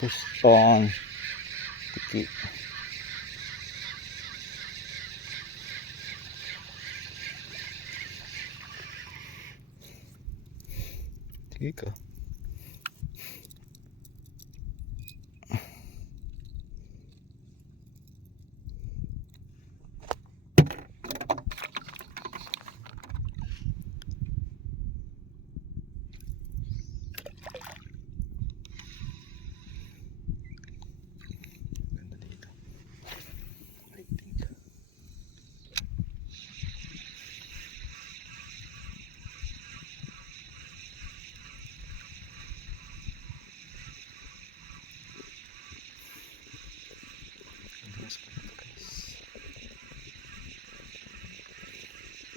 Puspon. Tiki. Tiki ka.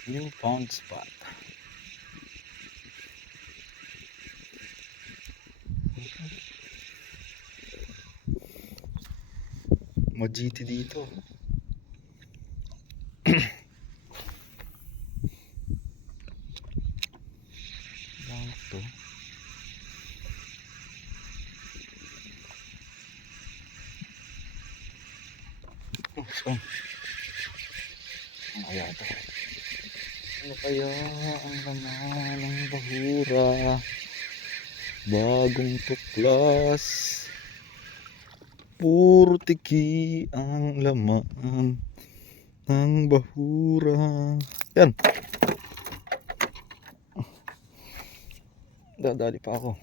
New found spot. Majiti dito. Lawak to. Oh. Ayan ito. Ano kaya ang laman ng bahura? Bagong tuklas. Puro tiki ang laman ng bahura. Yan. Dadali pa ako.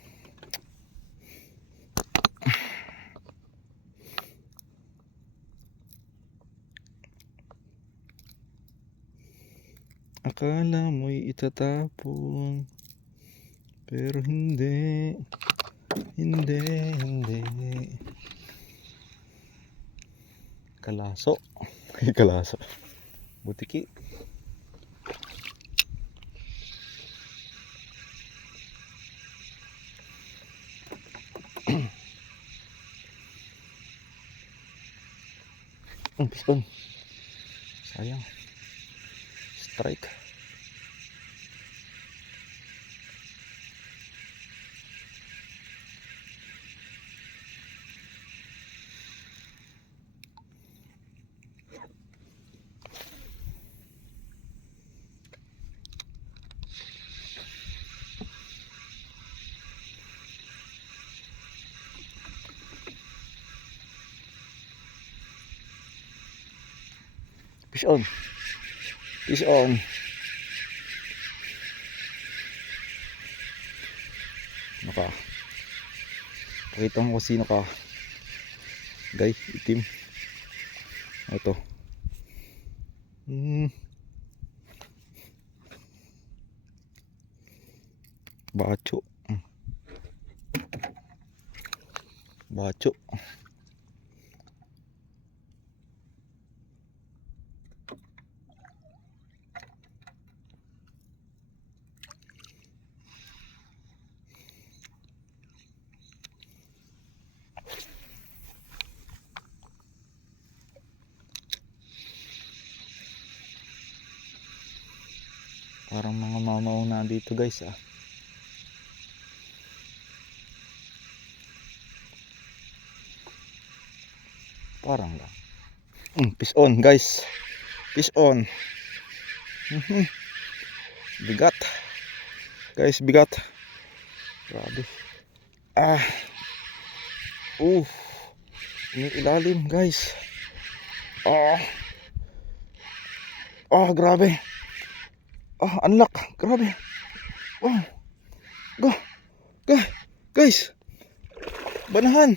Akala mo'y itatapon, pero hindi. Kalaso. Kalaso. Butiki. Piston. Sayang. Strike. Fish on. Fish on. Naka. Pakita mo kung sino ka. Guys, itim. Ito. Bacho. Bacho. Parang mga mamauna dito guys ah. Parang lang. Fish on guys. Fish on. Bigat. Guys, bigat. Grabe. Ilalim guys. Grabe. Unlock. Grabe. Go. Guys. Banahan.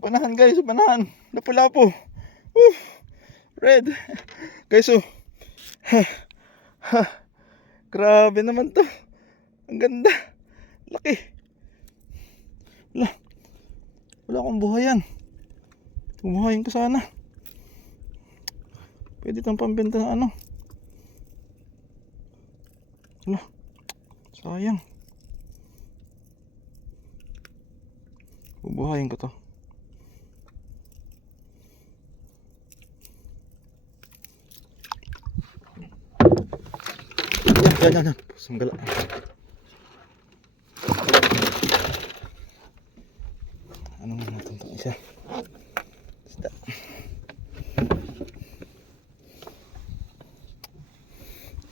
Banahan guys, banahan. Lapu-lapu. Red. Guys, grabe naman to. Ang ganda. Laki. Wala akong buhayan. Buhayin ko sana. Pwede itong pambenta na ano. Sayang. Bubuhayin ko to. Yan. Sanggala. isa. Isda.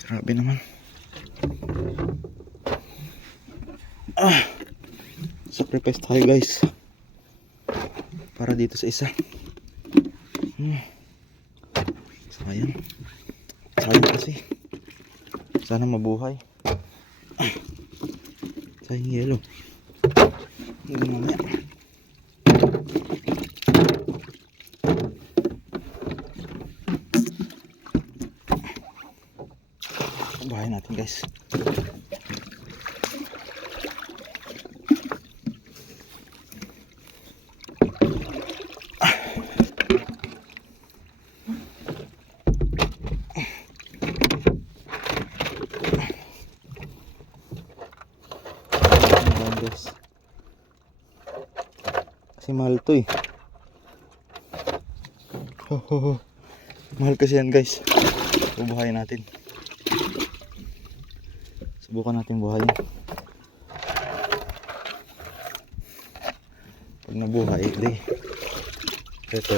Grabe naman. Sacrifice tayo guys para dito sa isa. Sayang kasi sana mabuhay. Sayang yelo. Hindi mamaya. Bahay natin guys. Guys. Kasi mahal to eh. Mahal kasi yan guys. Bubuhayin natin. Subukan natin buhayin. Pag nabuhay, hindi. Ito.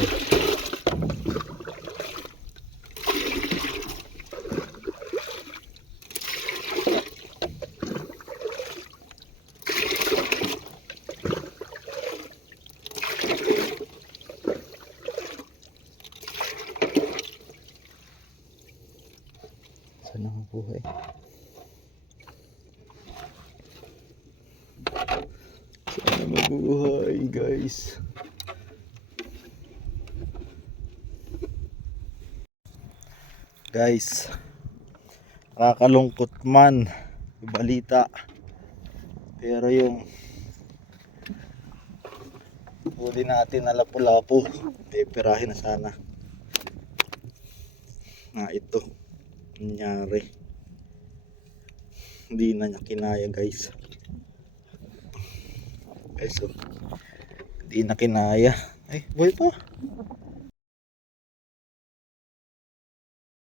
Sana mabuhay. Sana mabuhay guys. Guys, nakakalungkot man yung balita, pero yung huli natin na lapu-lapu, pirahin na sana. Ito nangyari, hindi na niya kinaya guys. So hindi na kinaya. Ay, buhay pa.